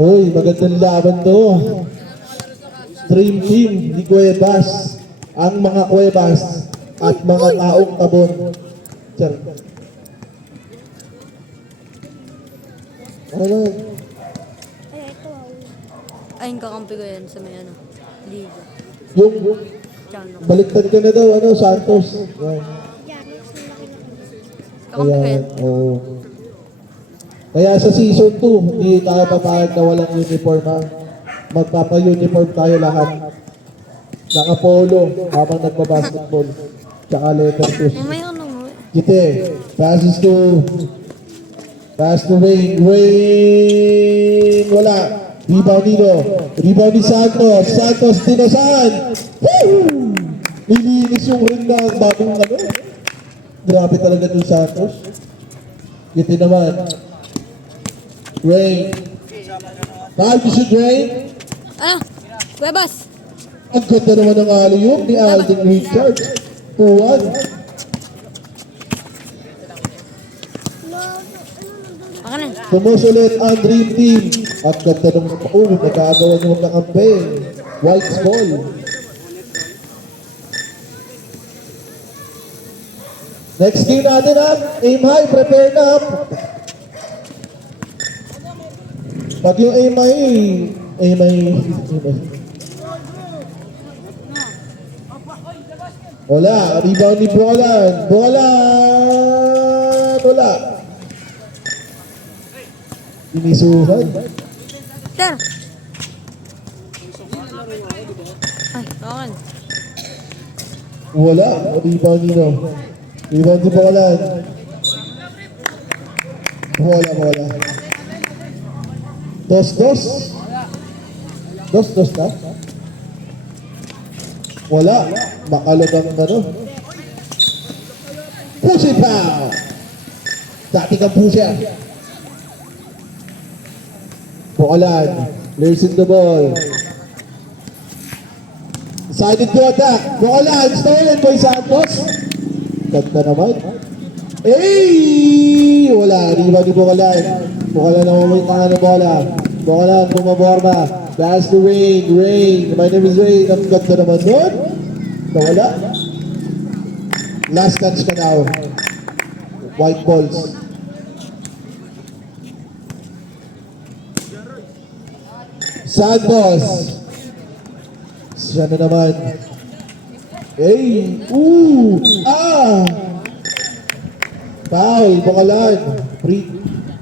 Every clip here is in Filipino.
Uy, magandang laban to. Dream Team ni Cuevas. Ang mga Cuevas at mga taong tabon. Char. Ano? Ay, yung kakampi ko yan sa may ano, Liga. Yung Chano. baliktad ka na daw, Santos. Yan. Kakampi ko yan. Oo. Kaya sa season 2, hindi tayo papayag na walang uniform ha. Magpapa-uniform tayo lahat. Naka-polo habang nagpa-basketball. Tsaka letter shoes. May ano mo eh. Gite, pass to Rain. Rain, wala. Rebound dito. Rebound ni Santos. Santos, tinasan. Woo! Nilinis yung ring na ang bagong ano. Grabe talaga yung Santos. Gite naman. Rain. Foul to shoot, Rain. Ano? Cuevas! Ang ganda naman ng alley-oop ni Alden Richards. 2-1. Baka na. Sumusulit ang Dream Team. Ang ganda ng nagkagawa niyo magkakampi. White's ball. Next game natin ha. Aim high, prepare na. Pag yung aim high. Wala, rebound ni Bolan. Wala. Inisuhan. Sir! Ay, kawan. Wala, rebound nino. Rebound ni Bolan. Wala. Dos. Dos na. Wala. Makalabang ano. Push it pow! Dati kang pusher. Bolan. Losing the ball. Decided to attack. Bolan. Stolen by Santos. Ganda naman. Eh! Wala. Rebound ni Bolan. Bolan na umawit ng ano bola. Bolan bumaborma. Pass to Rain. My name is Rain. Ang ganda naman nun. Wala. Last touch ka now. White balls. Santos. Siya na naman. Hey! Foul, Bolan.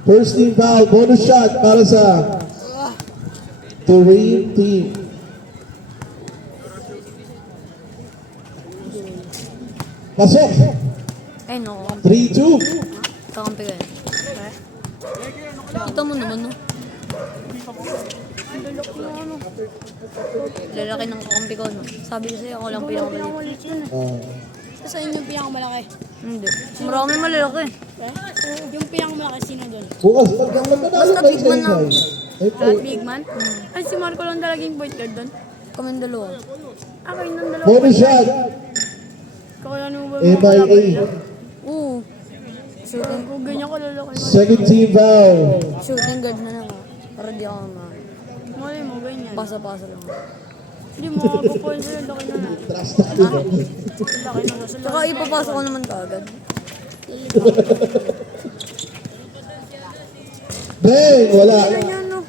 First team foul, bonus shot para sa Dream Team. Pasok! Ay, no. 3-2. Kakampi ko yan. Kita mo naman, no? Lalaki ng kakampi ko, no? Sabi ko sa'yo, ako lang pinakamalit. Sa inyo yung pinakamalaki. Hindi. Marami malalaki. Yung pinakamalaki, sino doon? Bukas, pag magkatalo Basta kayo big sa man lang. inyo. Big man? Ay, si Marco lang talagang point guard doon. Kaming dalawa. Ako yun ng dalawa. Bonus shot. Kaya ano ba? MIA. Oo. Shooting. Kung ganyan ko lalaki. Second team foul. Shooting guard na lang, ah. Para di ako na. Mali mo, ganyan. Pasa-pasa lang. Hindi mo makapapoint sa'yo, laki na na. Trust na ko. Laki na sa Tsaka ipapasok ko naman kaagad. Bang! Wala. Ganyan, no?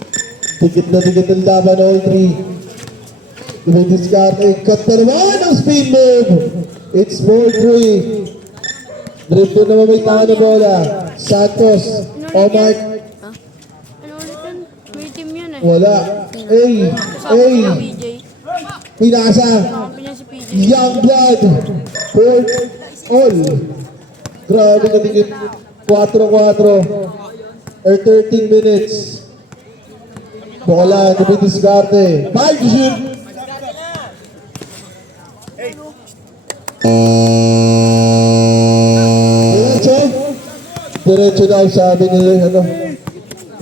Tigit ang laban all three. Dumidiskarte. Cut na naman ang speed move. It's 4-3. Drifto naman may tanga na bola. Santos. Omar. Ano ulit yun? May team yan eh. Wala. PJ. Pinasa. Kampi niya si PJ. Young blood. Fourth all. Grabe ka tingin. 4-4. Or 13 minutes. Bola, dumidiskarte. 5 shoot. Diretso daw sabi ni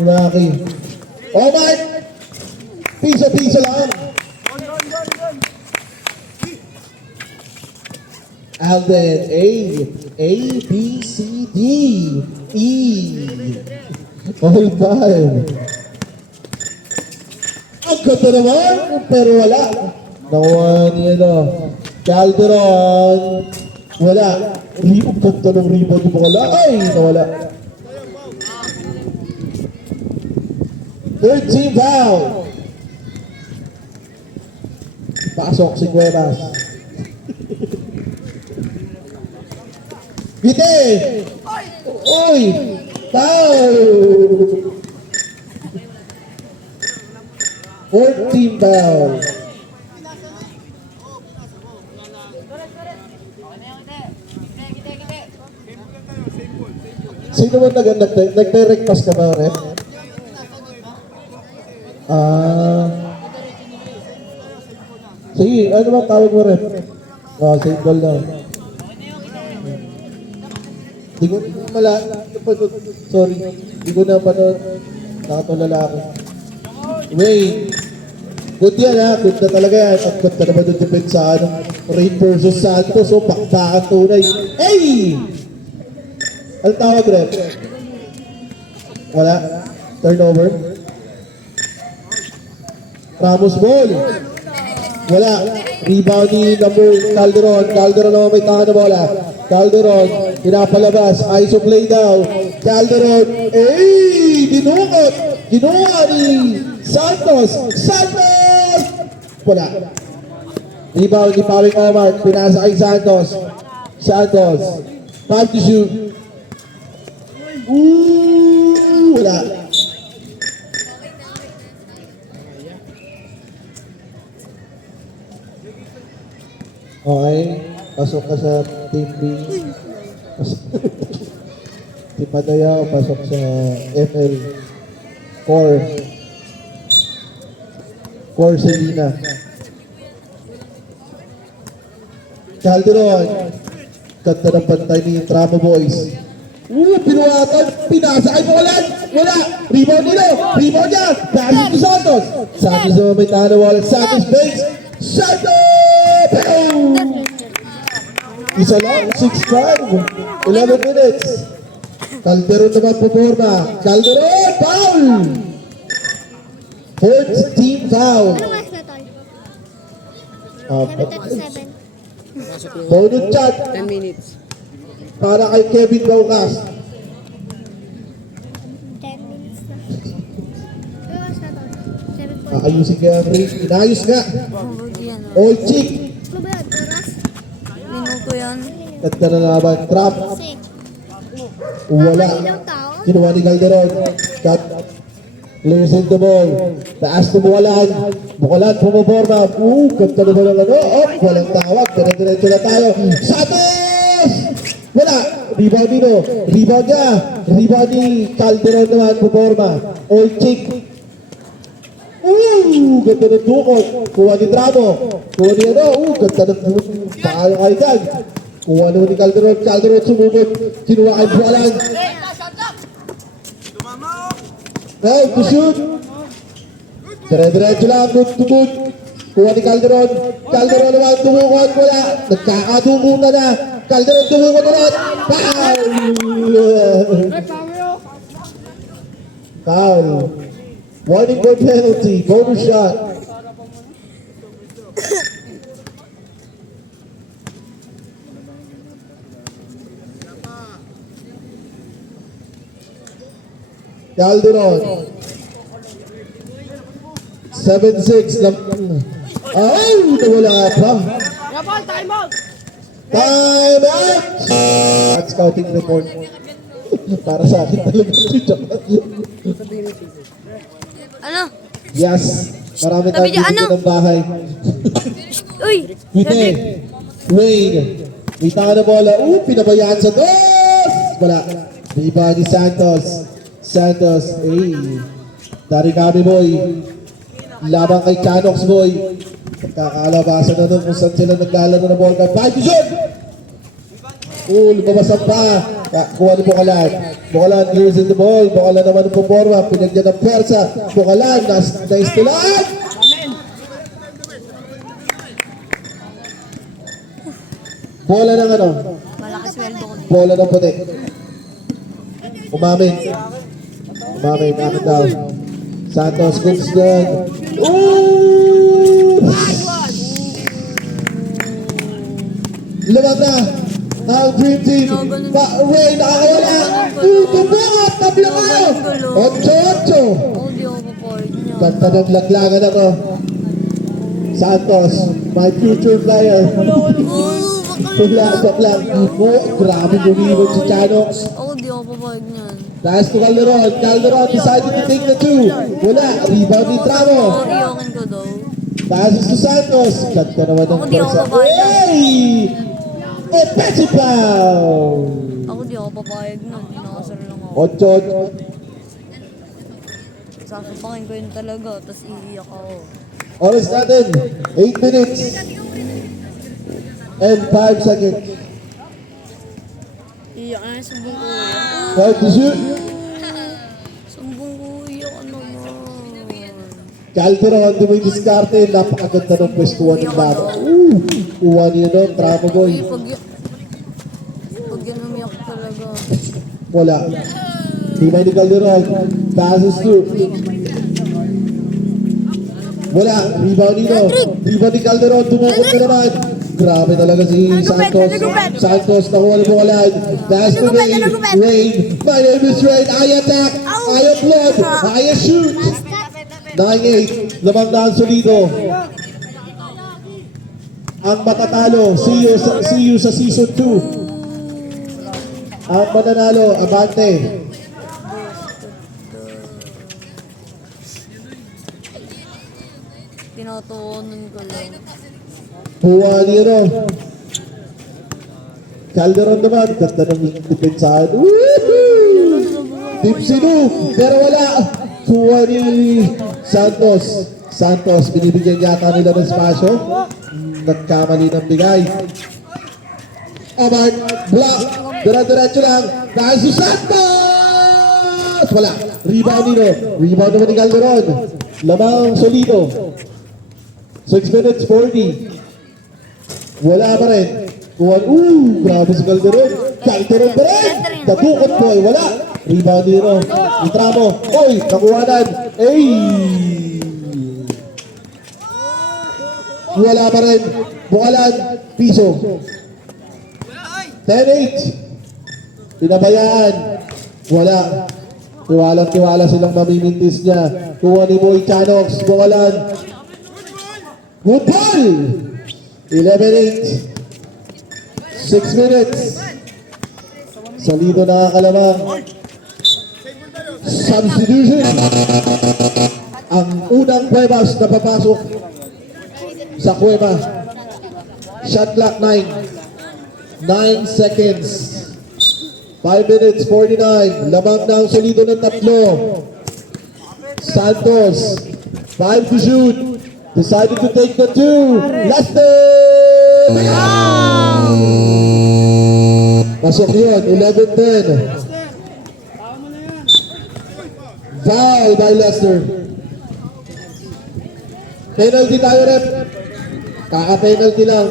Maki. Oh my! Piso lang. Alden, A, B, C, D, E. All time. Ang ganda naman, pero wala. Nakuha niya na. Calderon. Wala. Ang ganda ng rebound mo wala. Ay, nawala. Third team foul. Pasok si Cuevas. Gite! Uy! Foul! Fourth team foul. Sino man nagte-request ka ba, Rep? Sige, ano bang tawag mo, Rep? Save ball na. Di ko sorry, di ko na panood. Nakatulala ako. Wait. Good yan ha, good na talaga yan. At good ka naman yung defense sa Rain versus Santos. So, bakbakan tunay. Hey! Ano tawag, Rep? Wala? Turnover? Ramos ball. Wala. Rebound ni number Calderon. Calderon naman may tanga na bola. Calderon, pinapalabas. ISO play daw. Calderon, dinukot. Ginawa ni Santos. Santos! Wala. Rebound ni Paring Omar. Pinasa kay Santos. Santos. Time to shoot. Wala. Okay. Pasok ka sa Team B. Si Padayaw, pasok sa FL. Core Selena. Calderon. Ganda ng pantay ni Tramo Boys. Pinuwatan. Pinasa. Ay, wala. Rebound nila. Rebound niya. Passing to Santos. Santos naman may tahan na wala. Santos base. Santos! Boom! Isa lang. 6-5. 11 minutes. Calderon naman puporma. Calderon! Foul! Fourth team foul. Ano oras na, Tol? 7:37. Bonus chat 10 minutes. para kay Kevin Baucas. 10 minutes na. Ano oras na, Tol? 7:40. Ayusin kaya Ray. Inayos nga. Good yan. Old chick. Ano ba yan? Oras? Minuto yan. Ganda na naman. Trap. Kasi. Wala. Ilang tao? Kinuha ni Calderon. Cut. Clears in the ball. Taas na Bukalan. Bukalan pumaporma. Ganda na ng ano. Walang tawag. Dire-diretso na tayo. Santos! Wala. Rebound dito. Rebound niya. Rebound ni Calderon naman puporma. Old chick. Ganda ng tukot. Kuha ni Tramo. Kuha ni ano. Ganda ng paano kayo dyan. Kuha naman ni Calderon. Calderon sumubot. Kinuha kay Bukalan. Hey, to shoot. Dire-diretso lang. Good to good. Kuha ni Calderon. Calderon naman tumukot. Wala. Nagkakatumutan na. Calderon tumukot ulit. Foul! Foul. Warning for penalty. Bonus shot. Calderon. 7-6. Ay, nawala pa. Time out! At scouting report. Para sa akin talaga. Ano? Yes. Marami tayong Sabi niya, bibigyan ano? ng bahay. Uy! Wite. Wayne. May tanga na bola. Pinabayaan sa dos. Wala. Iba ni Santos. Santos. Dari kami boy. Labang kay Chanox boy. Kakalabasan na nun kung saan sila naglalaro na bola. 5 to shoot! Lumabasan pa. Kuha ni Bukalan. Bukalan clears in the ball. Bukalan naman ng puporma. Pinagyan ng persa. Bukalan. Naistilaan. Bola ng ano? Malakas sweldo ko dito. bola ng puti. Umamin. Umamin, akin daw. Santos, goods doon. Ooh! Lumag na ang Dream Team. Ray, nakakawala. Tumbukat, tabla ka. 8-8. Oh, di ako papayag niya. Ganda ng laglagan ako. Santos, my future player. Paglasok lang. Oh, grabe bumiwan si Chanox. Ako, di ako papayag niyan. Pass to Calderon. Calderon decided to take the two. Wala. Rebound ni Tramo. Oo, iyakin ko daw. Passes to Santos. Ganda naman ng Ako, di ako persa. papayag. Hey! Offensive foul! Ako, di ako papayag nun. Dinakasar lang ako. 8-8. Sasapakin ko yun talaga, tapos iiyak ako. Oras natin, 8 minutes and 5 seconds. Iiyak na yung sumbong kuya. Time to shoot. Sumbong kuya ka naman. Calderon, di mo yung diskarte. Napakaganda ng pwestuhan ng bago. Kuha niya doon, Tramo boy. Uy, pag yan umiyak talaga. Wala. Tingnan ni Calderon. Passes to. Wala. Rebound nito. Rebound ni Calderon. Tumukot na naman. Grabe talaga si Santos. Santos, nakuha ni Bukalan. Pass to Rain. Rain. My name is Rain. I attack. I applaud. I shoot. 9-8. Lamang na ang solido. Ang matatalo. See you sa season 2. Ang mananalo. Abante. Tinatawanan ko lang. Buwa niya no. Calderon naman. Ganda ng depensahan. Woohoo! Team Sinu. Pero wala. Buwa ni Santos. Santos. Binibigyan yata nila ng spasyo. Nagkamali ng bigay. Omar. Block. Dira-diretso lang. Dahil si Santos! Wala. Rebound nito. Rebound naman ni Calderon. Lamang solido. 6 minutes 40. Wala pa rin. Grabe si Calderon. Calderon pa rin. Natukot boy. Wala. Rebound nito. Itramo. Oy, nakuhanan. Ay! Wala pa rin. Bukalan. Piso. 10-8. Pinabayaan. Wala. Tiwalang-tiwala silang mamimintis niya. Kuha ni Boy Chanox. Bukalan. Good ball! 11-8. 6 minutes. Solido nakakalamang. Substitution. Ang unang Cuevas na papasok sa Cueva. Shot clock 9. 9 seconds. 5 minutes 49. Lamang na ang solido ng tatlo. Santos. 5 to shoot. Decided to take the 2. Last day! Pasok yun. 11-10. Foul by Lester. Penalty tayo, rep. Kaka-penalty lang.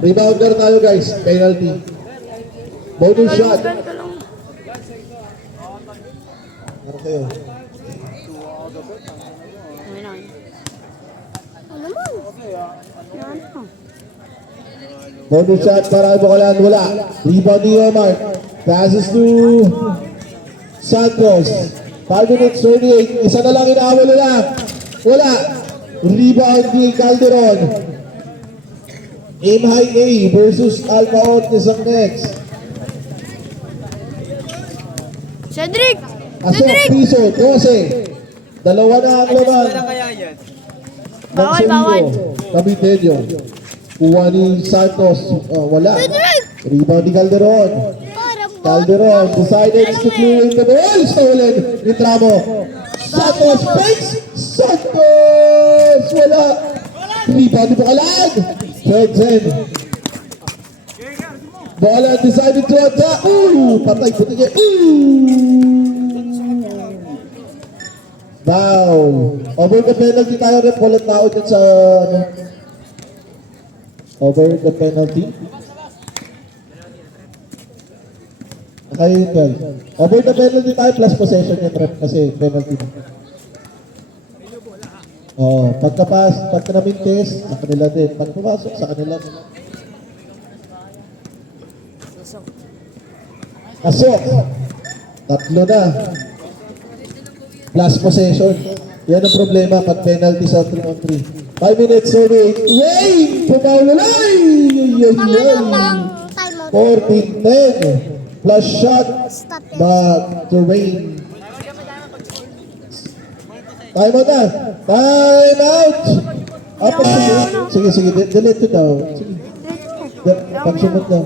Rebounder tayo, guys. Penalty. Bonus shot. Ano kayo? Bonus shot para kay Bukalan. Wala. Rebound ni Omar. Passes to Santos. 5 minutes 28. Isa na lang inaawal nila. Wala. Rebound ni Calderon. Aim high A versus Alpha Ortiz ang next. Cedric! Asok piso, 12. Dalawa na ang laman. Bawal, bawal. Kabitenyo. Kuha ni Santos. Wala. Cedric! Rebound ni Calderon. Calderon decided to clear the ball. Stolen ni Tramo. Santos fakes. Santos! Wala. Rebound ni Bukalan. 10-10. Bukalan decided to attack. Patay puti niya. Foul. Over the penalty tayo rin. Walang tao dyan sa ano. Over the penalty. Kayo yung 12. Avoid the penalty tayo plus possession yung ref kasi penalty na. Oo, pagka namintis, sa kanila din. Pag pumasok, sa kanila din. Pasok. Tatlo na. Plus possession. Yan ang problema pag penalty sa 3-on-3. 5 minutes to wait. Wait! Pumawalay! Time out. 14-10. Plus shot. Stop it. But to rain. Time out na. Time out! Apa sige, sige. Delete it daw. Sige. Pagsunod daw.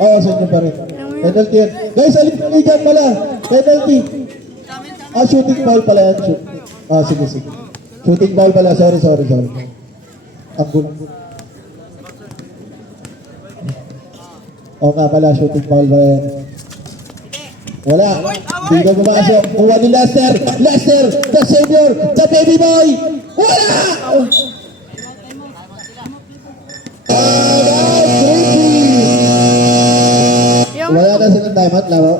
Oo, sa inyo pa rin. Penalty yan. Guys, alipaligan pala. Penalty. Shooting foul pala yan. Sige, sige. Shooting foul pala. Sorry. Ang gulo. Nga pala, shooting foul ba yan? Wala. Hindi na pumasok. Kuha ni Lester. Lester, the savior, the baby boy. Wala! Wala na silang time out, laro.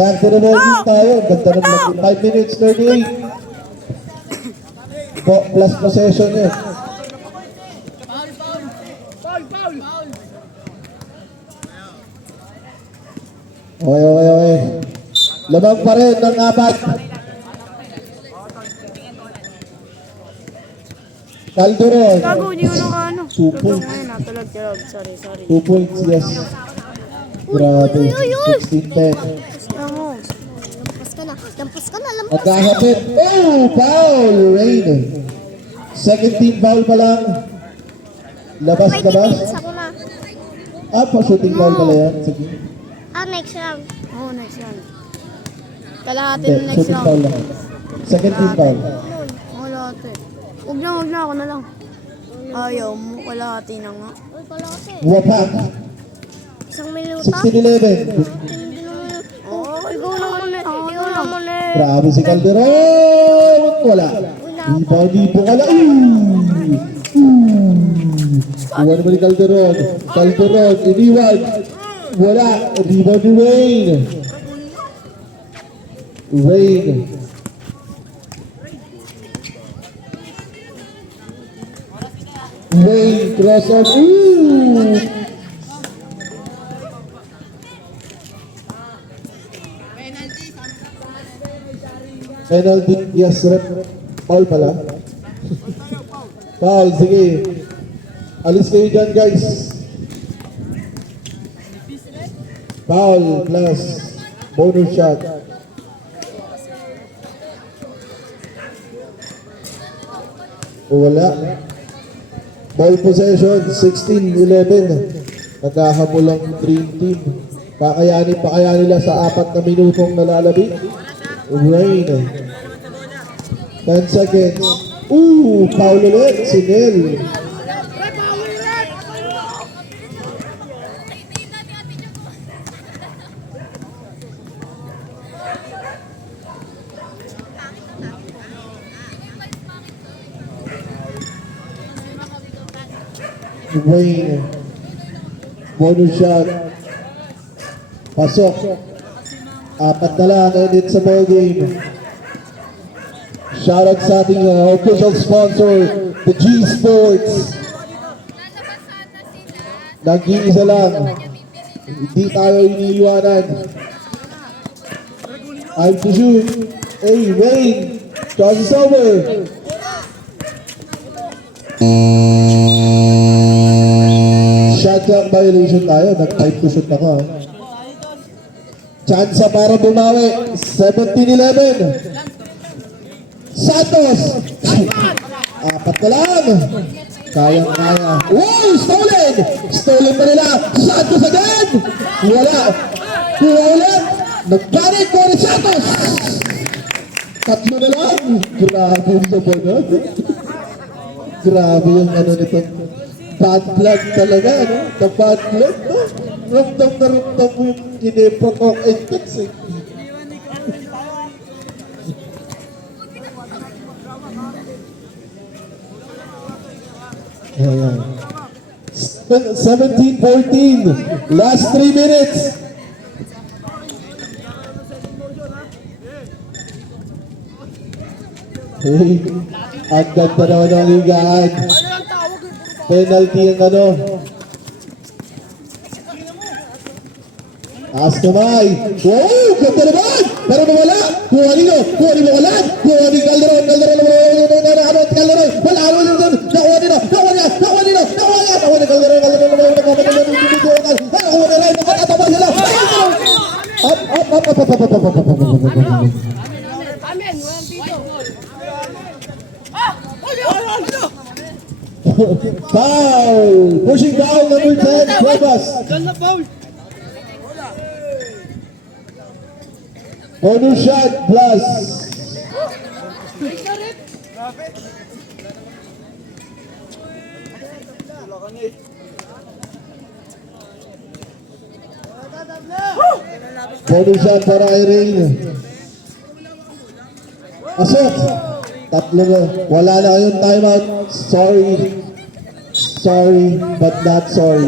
Back to the ball tayo. Ganda ng lagi. 5 minutes, 38. Plus possession yun. Okay. Labang pa rin ng apat. Calderon. Gago, di ko naka ano. 2 points. Ngayon, natulog. Sorry. 2 points, yes. Grabe. 16-10. Lampas ka na. Magkakapit. Oh, foul, Rain. Second team foul pa lang. Labas. Ako na. Pa-shooting foul pala yan. Sige. Next round. Oo, next round. Kalahati Hindi, ng next shooting foul round. lang. Second team foul. Kalahati. Huwag na, ako na lang. Ayaw mo, kalahati na nga. Uy, kalahati. Wapak. Isang minuto. 16-11. Ikaw na muna. Grabe si Calderon. Wala. Iba ka lang. Iwan naman ni Calderon. Calderon, iniwan. Wala. Rebound ni Wayne. Wayne, cross on. Penalty, yes, rep. Foul pala. Foul, sige. Alis kayo dyan, guys. Foul plus bonus shot. Wala. Ball possession, 16-11. Nagkahabol ang Dream Team. Kakayanin pa kaya nila sa 4 na minutong nalalabing. Rain. 10 seconds. Foul ulit si Nel. Wayne. Bonus shot. Pasok. 4 na lang edit sa ball game. Shoutout sa ating official sponsor, the G Sports. Nag-iisa lang. Hindi tayo iniiwanan. I'm to shoot. Hey, Wayne. Toss is over. Shot clock violation tayo. Nag-5 to shoot ako. Chance para bumawi. 17-11. Santos. 4 na lang. Kayang-kaya. Stolen! Stolen pa nila. Santos agad. Wala. Kuha ulit. Nagpanik ko ni Santos. 3 na lang. Grabe yung sabon, no? Grabe yung ano nito. Bad blood talaga, no? The bad blood, no? Ramdam na ramdam mo yung kinipakok index, eh. Ayan. 17-14. Last 3 minutes. Hey, ang ganda naman ng ligaan. Penalty ang ano. Taas kamay. Wow, ganda naman. Pero nawala. Kuha nino kalat. Kuha ni Calderon. Calderon. Wala. Nakuha nino. Nakuha ni Calderon. Nakuha ni Ray. Nakatama sila. Up. Foul! Pushing down number 10, Cuevas. Bonus shot, plus. Bonus shot para Irene. Pasok. Tatlo na. Wala na kayong timeout. Sorry, but not sorry.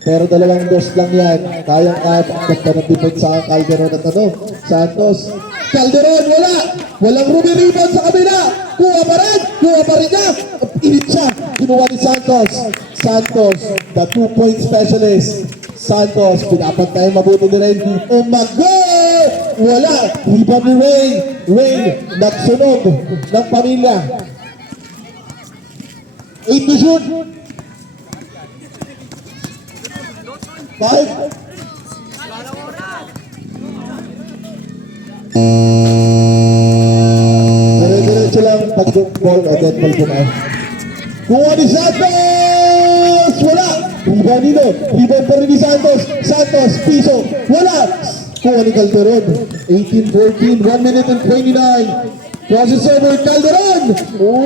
Pero dalawang dos lang yan. Kayang-kaya pagkakta ng defense sa Calderon at ano. Santos. Calderon, wala! Walang Ruby rebound sa kabila! Kuha pa rin niya! Init siya! Kinuha ni Santos. Santos, the 2-point specialist. Santos, pinapantay mabuti ni Rain. Umago! Wala! Rebound ni Rain. Rain, nagsunog ng pamilya. 8 to shoot. 5. Dire-diretso lang pag-ball o dead ball po na. Kuha ni Santos! Wala! Rebound nino. Rebound pa rin ni Santos. Santos, piso. Wala! Kuha ni Calderon. 18-14. 1 minute and 29. Crosses over Calderon.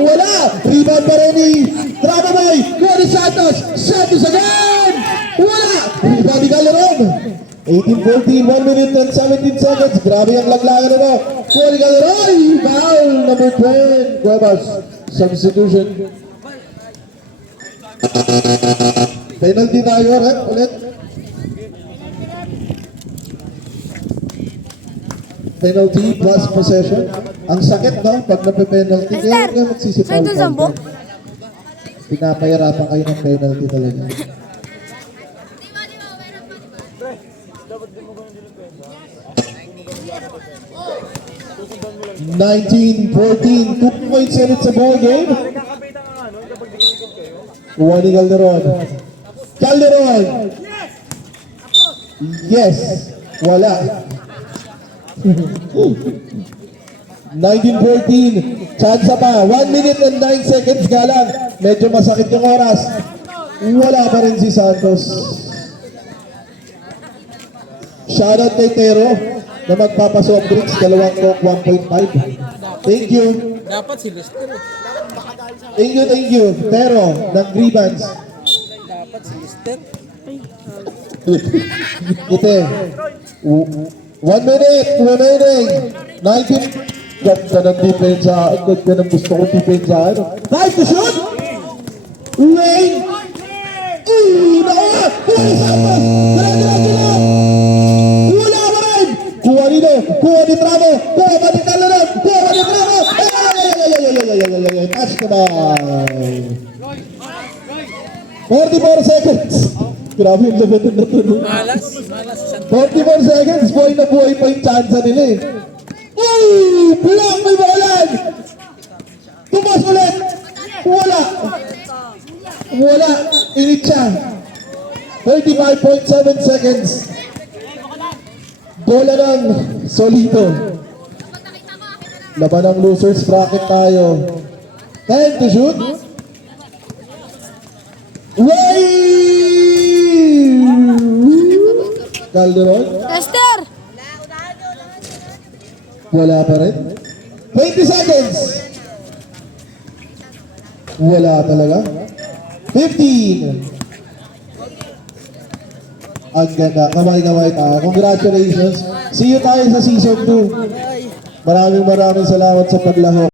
Wala! Rebound pa rin ni Trabamoy. Kuha ni Santos. Santos again! Wala! Rebound ni Calderon. 18-14, 1 minute and 17 seconds. Grabe ang laglagan na mo. Kuha ni Calderon. Foul number 10. Cuevas. Substitution. Penalty tayo, right? Ulit. Penalty plus possession. Ang sakit, no? Pag nape-penalty, kaya nga magsisipaw. Saan doon, Zambo? Pinapahirapan kayo ng penalty talaga. (19-14) 2 points ulit sa ball game. Kuha ni Calderon. Yes. Wala. 19-14. Chance pa. 1 minute and 9 seconds nga lang. Medyo masakit yung oras. Wala pa rin si Santos. Shoutout kay Tero na magpapasoft drinks. 2 Coke 1.5. Thank you. Dapat si Lister. Thank you. Tero ng Grievance. Dapat si Lister. Ite. 1 minute remaining. 19. Ganda ng depensa. Ganda ng gusto kong depensa. 5 to shoot. Rain. Nakuha. Kuha ni Santos. Diretso. Wala pa rin. Kuha ni Tramo. Kuha pa ni Calderon. Touch the ball. 44 seconds. Grabe yung labanan na ito. Malas si Santos. 44 seconds. Buhay na buhay pa yung chance nila eh. Block may balan. Tumas ulit. Wala. Init siya. 35.7 seconds. Bola ng Solito. Laban ng losers bracket tayo. 10 to shoot. Calderon. Lester! Wala pa rin. 20 seconds. Wala talaga. 15. Ang ganda. Kamay-kamay tayo. Congratulations. See you tayo sa season 2. Maraming salamat sa paglahok.